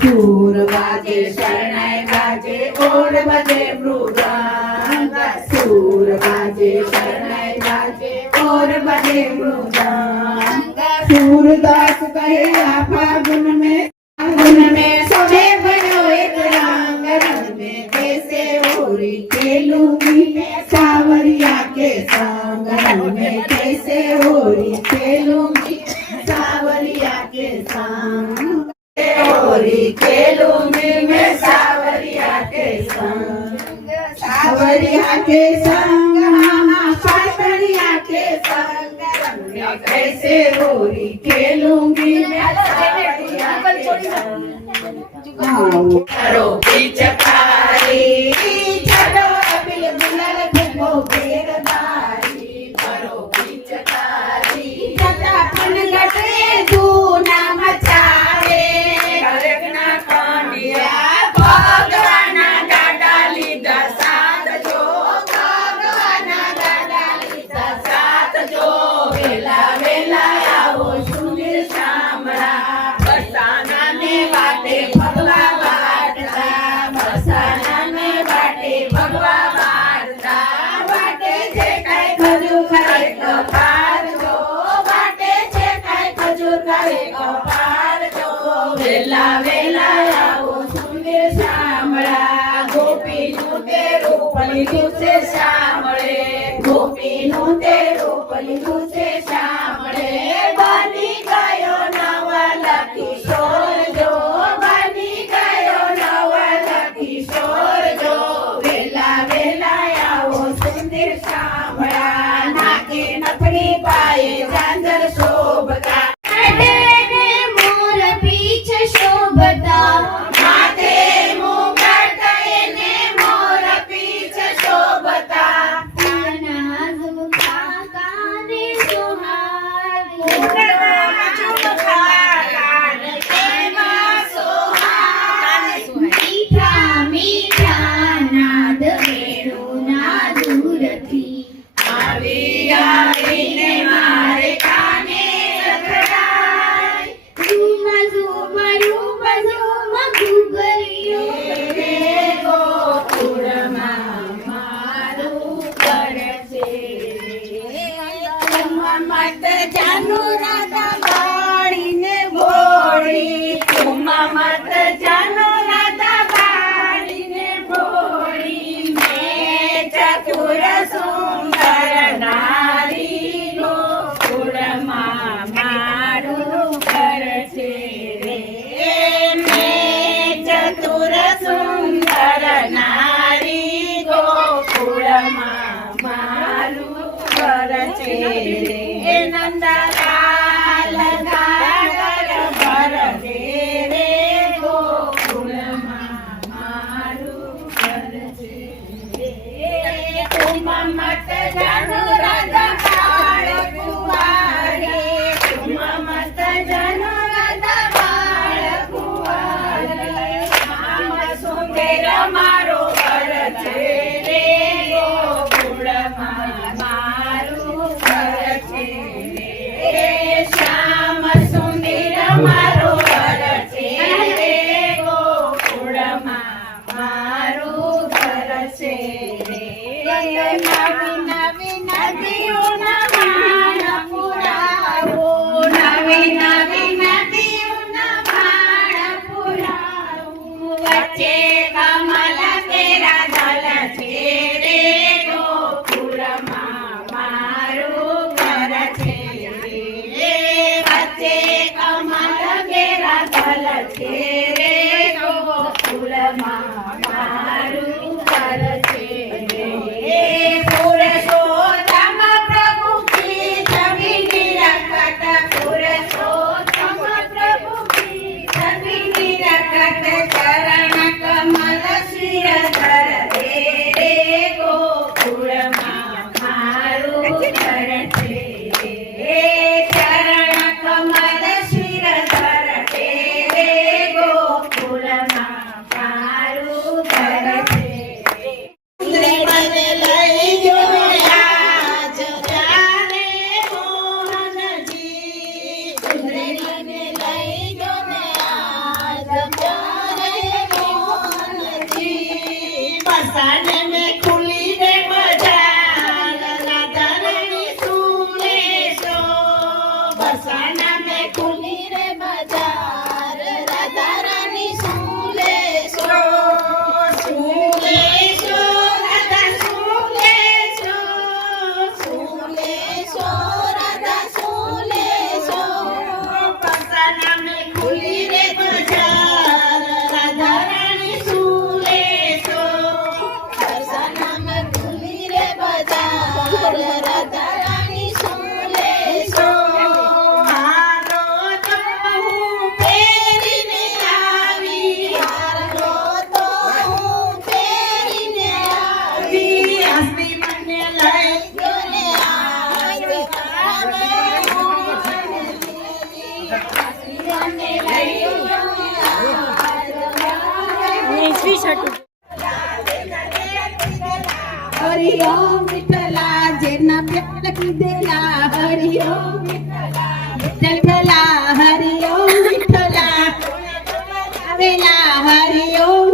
सूर बाजे शरणाई बाजे ओढ़ बजे मृदंग सूर बाजे शरणाई बाजे ओढ़ बजे मृदंग सूरदास कहे फागुन में सोहे बनो एक रंग रंग में कैसे होरी खेलूंगी सावरिया के संग रंग में कैसे होरी खेलूंगी सावरिया के संग होरी खेलूंगी मैं सावरिया के संग हाँ सावरिया के संग रंग में कैसे होरी खेलूंगी मैं सावरिया के संग करो पिचकारी चलो अबिल बुलर घुमो बेरबारी करो पिचकारी चटापन गटे धूना मचावे करकना कांडिया भगवाना डाडाली दसात जो भगवाना डाडाली दसात जो वेला वेला आवो सुनील शामळा बसाना ने वाटे भगवा वाटता बसाना ने वाटे भगवा वाटता वाटे जे काय खजूर खाए कपार जो वाटे जे काय खजूर खाए कपार जो वेला वेला आवो सुंदर शामळा गोपी नु ते रूपली तुसे शामळे गोपी नु ते रूपली तुसे शामळे बनी गयो नवाला किशोर जो बनी गयो नवाला किशोर जो वेला वेला आवो सुंदर शामळा नाके नथड़ी पाए झांझर शोभता मोर पीछ शोभता माथे मुकुट ने मोर पीछ शोभता नाना झुमका काने છે રે ગોકુળમાં મારું ઘર છે રે પુરુષોત્તમ પ્રભુ કી છબી નિરખત પુરુષોત્તમ પ્રભુ કી છબી નિરખત ચરણ કમલ શિરધર રે ગોકુળમાં મારું ઘર છે ચરણ કમલ શિરધર રે ગોકુળમાં મારું ઘર છે સુંદરી મને લઈ ગયો આજ જાને મોહનજી સુંદરી મને લઈ ગયો ને આજ જાને મોહનજી બસાને મેં ખુલી રે બજાર રાધારાણી સુને સો બસાના મેં ખુલી રે બજાર રાધારાણી સુલે સો રાધા સુલે સો રાધા સુલે સો બસાના મેં ખુલી રે બજાર રાધારાણી સુલે સો બસાના મેં ખુલી રે બજાર રાધારાણી સુલે સો હારો તો હું પહેરીને આવી હારો તો હું પહેરીને આવી હસતી મને લઈ ગયો ને આજ જાને મોહનજી હસતી મને લઈ ગયો ને આજ હરિ ઓમ વિઠ્ઠલા જેના પ્યાર કીધેલા હરિ ઓમ વિઠ્ઠલા હરિ ઓમ વિઠ્ઠલા આવેલા હરિ ઓમ